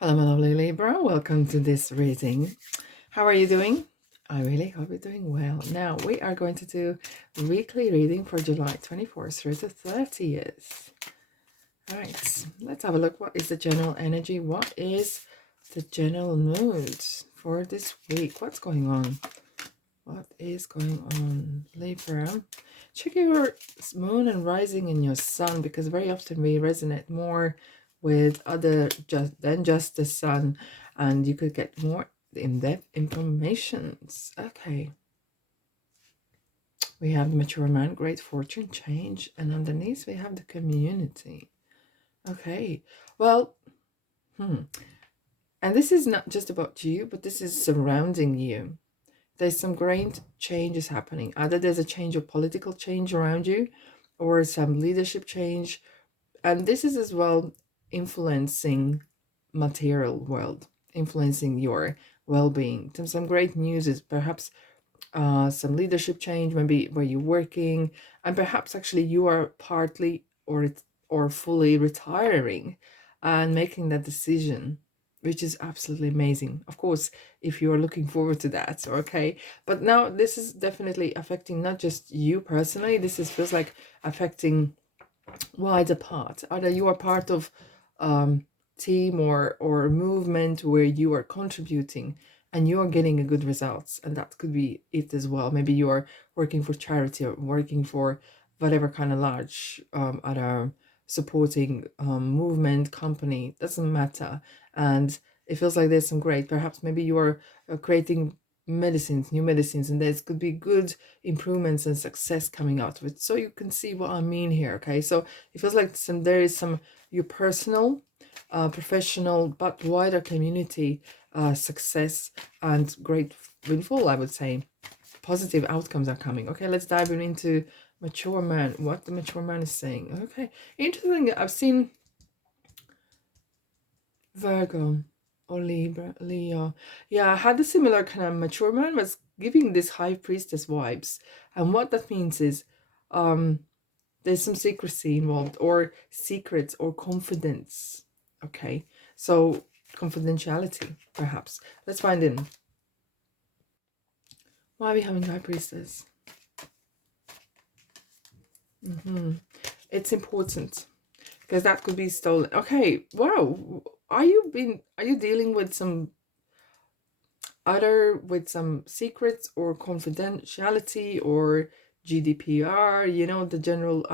Hello, my lovely Libra. Welcome to this reading. How are you doing? I really hope you're doing well. Now, we are going to do weekly reading for July 24th through the 30th. All right, let's have a look. What is the general energy? What is the general mood for this week? What's going on? What is going on, Libra? Check your moon and rising in your sun, because very often we resonate more with other than just the sun, and you could get more in-depth informations. Okay. We have the mature man, great fortune, change, and underneath we have the community. Okay. Well, and this is not just about you, but this is surrounding you. There's some great changes happening. Either there's a change of political change around you or some leadership change. And this is as well influencing material world, influencing your well-being. Some great news is perhaps some leadership change, maybe where you're working, and perhaps actually you are partly or fully retiring and making that decision, which is absolutely amazing. Of course, if you're looking forward to that, okay. But now this is definitely affecting not just you personally. This is feels like affecting wider part. Either you are part of team or movement where you are contributing and you are getting a good results, and that could be it as well. Maybe you are working for charity or working for whatever kind of large other supporting movement company, doesn't matter. And it feels like there's some great, perhaps maybe you are creating new medicines, and there's could be good improvements and success coming out of it. So you can see what I mean here. Okay, so it feels like there is some your personal professional but wider community success and great windfall, I would say. Positive outcomes are coming. Okay, let's dive into mature man, what the mature man is saying. Okay, interesting. I've seen Virgo or Libra, Leo. Yeah, I had a similar kind of mature man was giving this high priestess vibes. And what that means is there's some secrecy involved, or secrets, or confidence. Okay, so confidentiality, perhaps. Let's find in. Why are we having high priestess? It's important because that could be stolen. Okay, wow. Are you dealing with some either with some secrets or confidentiality or GDPR, the general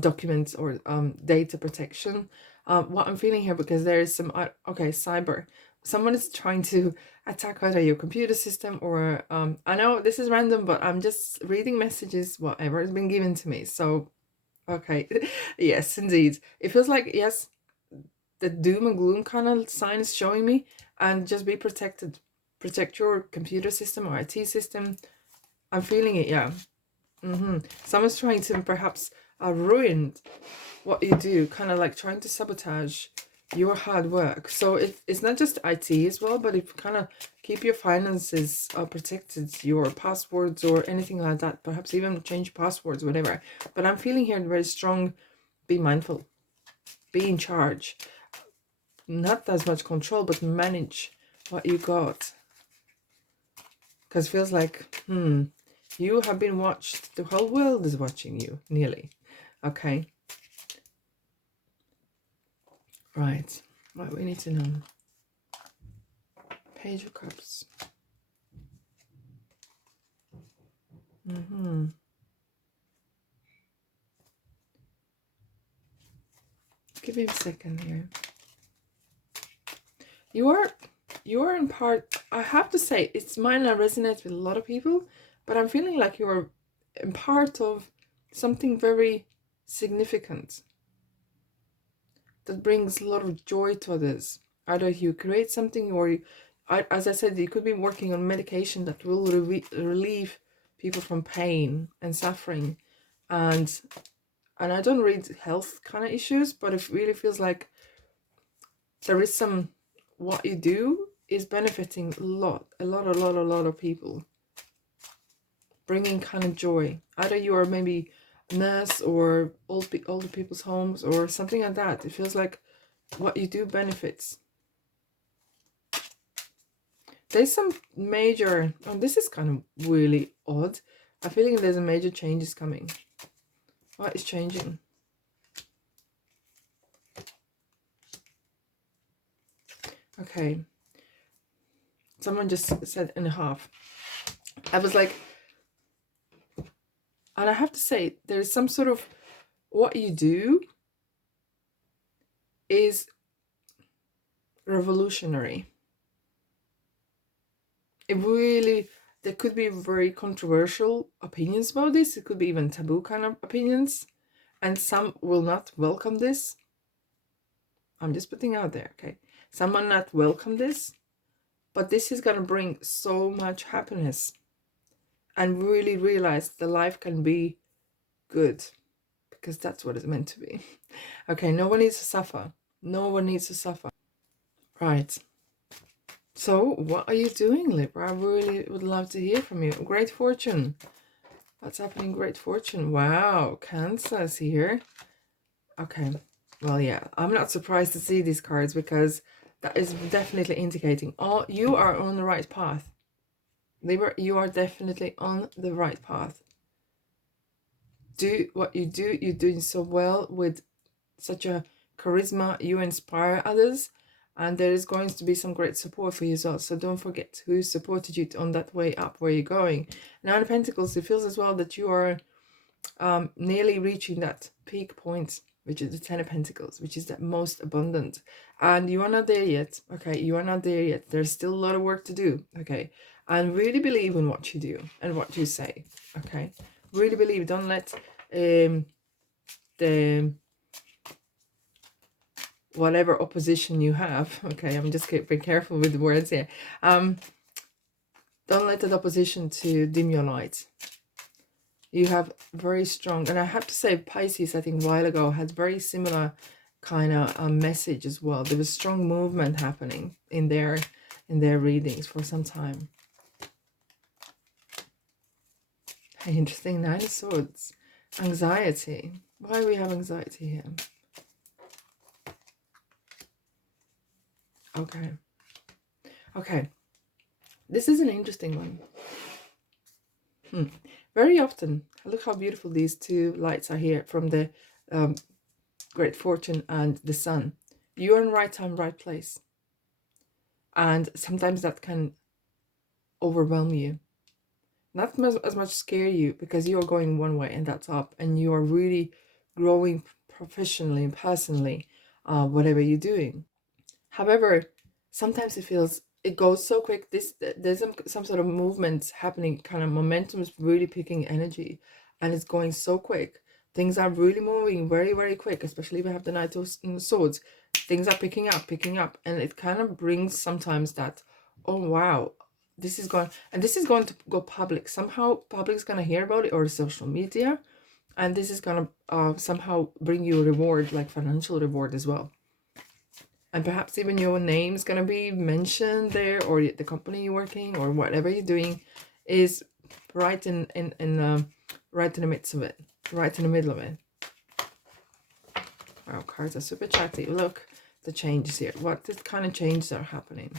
documents or data protection? What I'm feeling here, because there is some okay, cyber. Someone is trying to attack either your computer system or I know this is random, but I'm just reading messages, whatever has been given to me. So okay, yes, indeed, it feels like, yes, the doom and gloom kind of sign is showing me, and just be protected. Protect your computer system or IT system. I'm feeling it, yeah. Someone's trying to perhaps ruin what you do, kind of like trying to sabotage your hard work. So it's not just IT as well, but if kind of keep your finances protected, your passwords or anything like that, perhaps even change passwords, whatever. But I'm feeling here very strong, be mindful, be in charge. Not as much control, but manage what you got. Because it feels like, you have been watched. The whole world is watching you, nearly. Okay. Right. What we need to know. Page of Cups. Give me a second here. You are in part, I have to say, it's mine that resonates with a lot of people, but I'm feeling like you're in part of something very significant that brings a lot of joy to others. Either you create something, or you, as I said, you could be working on medication that will relieve people from pain and suffering. And I don't read health kind of issues, but it really feels like there is some, what you do is benefiting a lot of people, bringing kind of joy. Either you are maybe a nurse or older people's homes or something like that. It feels like what you do benefits. There's some major, oh, this is kind of really odd. I'm feeling there's a major changes coming. What is changing? Okay. Someone just said and a half. I was like, and I have to say, there's some sort of, what you do is revolutionary. It really, there could be very controversial opinions about this. It could be even taboo kind of opinions. And some will not welcome this. I'm just putting out there, okay? Some will not welcome this. But this is going to bring so much happiness. And really realize the life can be good. Because that's what it's meant to be. Okay, no one needs to suffer. No one needs to suffer. Right. So, what are you doing, Libra? I really would love to hear from you. Great fortune. What's happening? Great fortune. Wow, Cancer's here. Okay. Well, yeah, I'm not surprised to see these cards because that is definitely indicating, oh, you are on the right path. Libra, you are definitely on the right path. Do what you do. You're doing so well with such a charisma. You inspire others, and there is going to be some great support for you as well. So don't forget who supported you on that way up where you're going. Nine of Pentacles, it feels as well that you are nearly reaching that peak point, which is the Ten of Pentacles, which is the most abundant. And you are not there yet, okay? You are not there yet. There's still a lot of work to do, okay? And really believe in what you do and what you say, okay? Really believe. Don't let the whatever opposition you have, okay, I'm just being careful with the words here. Don't let that opposition to dim your light. You have very strong, and I have to say Pisces, I think a while ago, had very similar kind of message as well. There was strong movement happening in their readings for some time. Interesting. Nine of Swords. Anxiety. Why do we have anxiety here? Okay. Okay. This is an interesting one. Very often, look how beautiful these two lights are here from the Great Fortune and the Sun. You're in right time, right place. And sometimes that can overwhelm you. Not as much scare you because you're going one way and that's up. And you are really growing professionally and personally, whatever you're doing. However, sometimes it goes so quick. There's some sort of movement happening, kind of momentum is really picking energy, and it's going so quick. Things are really moving very, very quick, especially if we have the Knight of Swords. Things are picking up, and it kind of brings sometimes that, oh wow, this is going to go public. Somehow public's gonna hear about it, or social media, and this is gonna somehow bring you a reward, like financial reward as well. And perhaps even your name is going to be mentioned there, or the company you're working, or whatever you're doing is right right in the midst of it, right in the middle of it. Wow, cards are super chatty. Look, the changes here. What kind of changes are happening?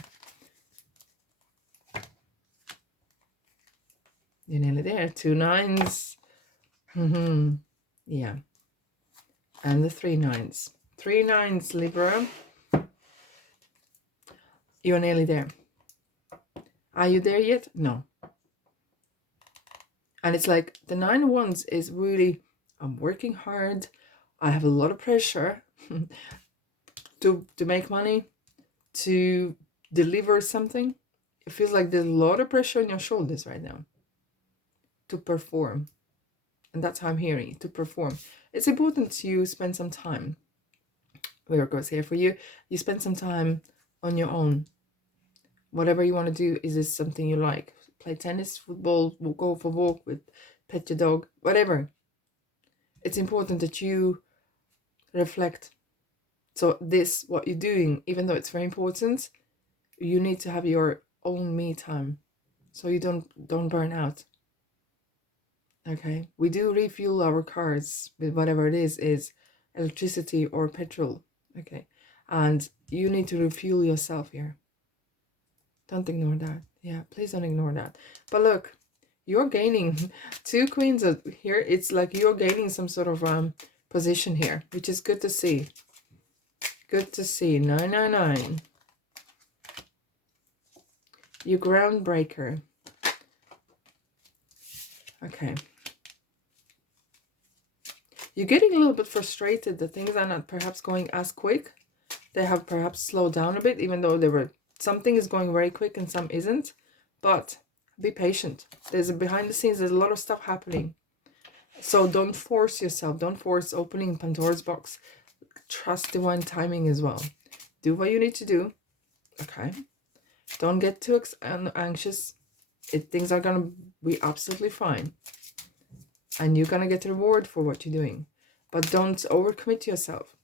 You're nearly there. 2 nines. Yeah. And the 3 nines. 3 nines, Libra. You're nearly there. Are you there yet? No. And it's like the 9 of Wands is really, I'm working hard. I have a lot of pressure to make money, to deliver something. It feels like there's a lot of pressure on your shoulders right now to perform. And that's how I'm hearing it, to perform. It's important you spend some time. Where it goes here for you. You spend some time on your own. Whatever you want to do, is this something you like? Play tennis, football, go for a walk with, pet your dog, whatever. It's important that you reflect. So this, what you're doing, even though it's very important, you need to have your own me time, so you don't burn out. Okay, we do refuel our cars with whatever it is electricity or petrol. Okay, And you need to refuel yourself here. Don't ignore that. Yeah, please don't ignore that. But look, you're gaining 2 queens here. It's like you're gaining some sort of position here, which is good to see. Good to see. 999. You groundbreaker. Okay. You're getting a little bit frustrated that things are not perhaps going as quick. They have perhaps slowed down a bit, even though they were, something is going very quick and some isn't. But be patient. There's behind the scenes, there's a lot of stuff happening. So don't force yourself. Don't force opening Pandora's box. Trust divine timing as well. Do what you need to do. Okay. Don't get too anxious. Things are going to be absolutely fine. And you're going to get a reward for what you're doing. But don't overcommit yourself.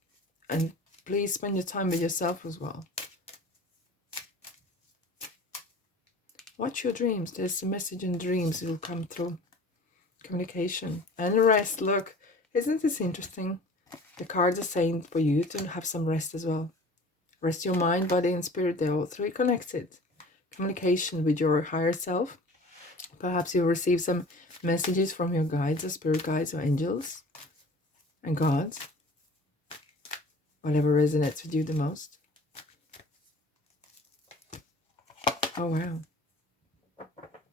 And please spend your time with yourself as well. Watch your dreams. There's a message in dreams. It will come through. Communication. And rest. Look, isn't this interesting? The cards are saying for you to have some rest as well. Rest your mind, body, and spirit. They're all 3 connected. Communication with your higher self. Perhaps you'll receive some messages from your guides or spirit guides or angels and gods. Whatever resonates with you the most. Oh, wow.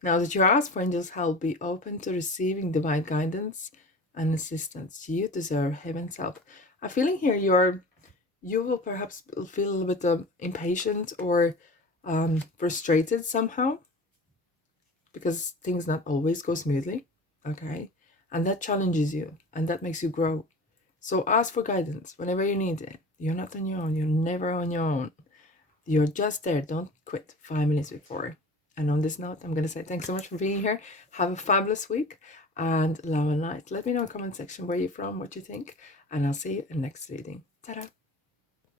Now that you ask for angels' help, be open to receiving divine guidance and assistance. You deserve heaven's help. I'm feeling here you will perhaps feel a little bit impatient or frustrated somehow, because things not always go smoothly, okay? And that challenges you, and that makes you grow. So ask for guidance whenever you need it. You're not on your own. You're never on your own. You're just there. Don't quit 5 minutes before. And on this note, I'm going to say thanks so much for being here. Have a fabulous week and love and light. Let me know in the comment section where you're from, what you think, and I'll see you in the next reading. Ta-da!